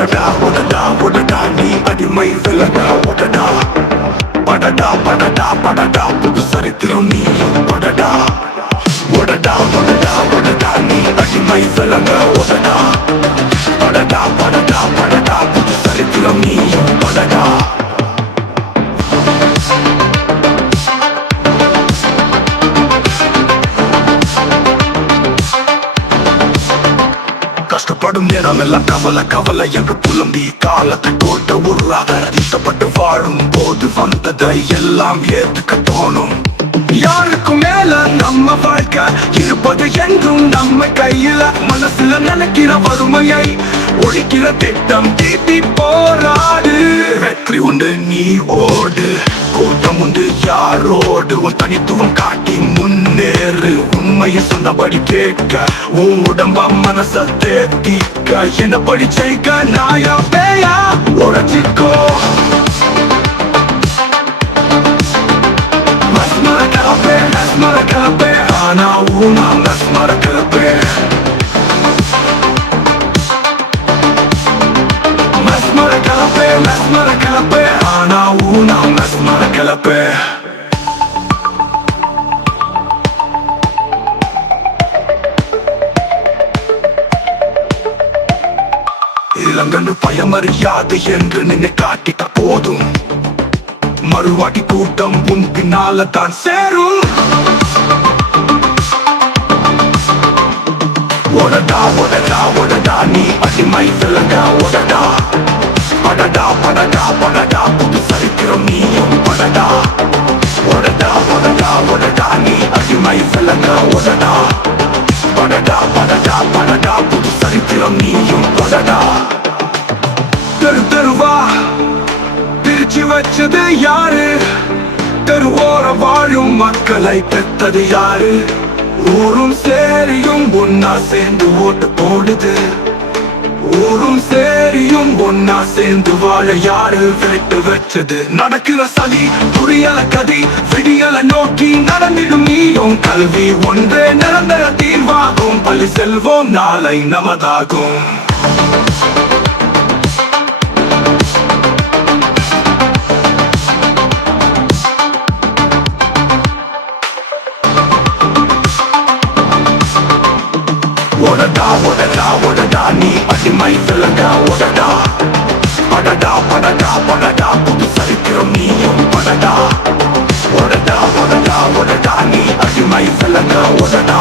ஒடடா ஒடடா ஒடடா நீ அடிமை விலகா ஒடடா படடா படடா படடா புது சரித்திரம் நீ படடா ஒடடா ஒடடா ஒடடா நீ அடிமை விலகா ஒடடா படடா படடா படடா புது சரித்திரம் நீ படடா கஷ்டப்படும் நேரம் எல்லாம் கவலை கவலை என்று புலம்பி காலத்தை கோட்ட உருளாத இஷ்டப்பட்டு வாழும் போது வந்ததை எல்லாம் ஏத்துக்க தோணும். யாருக்கும் மேல நம்ம வாழ்க்கை இருப்பது என்றும் நம்ம கையில மனசுல நினைக்கிற வறுமையை ஒழிக்கிற திட்டம் தீட்டி போராடு. வெற்றி உண்டு நீ ஓடு, கூட்டம் உண்டு யாரோடு, உன் தனித்துவம் காட்டி முன்னேறு. உண்மையை சொன்னபடி கேட்க உன் உடம்ப மனச தேத்திக்க என்னபடி ஜெயிக்க நாயா பேயா உழைச்சிக்கோ. மறக்கலப்பே ஆனா ஊனா மறக்கலப்பே மறக்கலப்பே ஆனா ஊனா மறக்கலப்பே. இளங்கண்டு பயமறியாது என்று நினை காட்டிட்ட போதும் மறுவாட்டி கூட்டம் உன் பின்னால தான் சேரும். ஒடடா ஒடடா ஒடடா நீ அடிமை விலகா ஒடடா படடா படடா படடா புது சரித்திரம் நீயும் படடா ஒடடா ஒடடா ஒடடா நீ அடிமை விலகா ஒடடா படடா படடா படடா புது சரித்திரம் நீயும் படடா. தெரு தெருவா பிரிச்சு வச்சது யாரு, தெருவோர வாழும் மக்களை பெத்தது யாரு. ஊரும் சேரியும் ஒன்னா சேர்ந்து ஓட்டு போடுது, ஊரும் சேரியும் ஒன்னா சேர்ந்து வாழ யாரு விட்டு வச்சது. நடக்கிற சதி புரியல கதி விடியல நோக்கி நடந்திடும் நீயும் கல்வி ஒன்றே நிரந்தர தீர்வாகும். பள்ளி செல்வோம் நாளை நமதாகும். ஒடடா ஒடடா ஒடடா நீ அடிமை விலகா ஒடடா படடா படடா படடா புது சரித்திரம் நீயும் படடா ஒடடா ஒடடா ஒடடா நீ அடிமை விலகா ஒடடா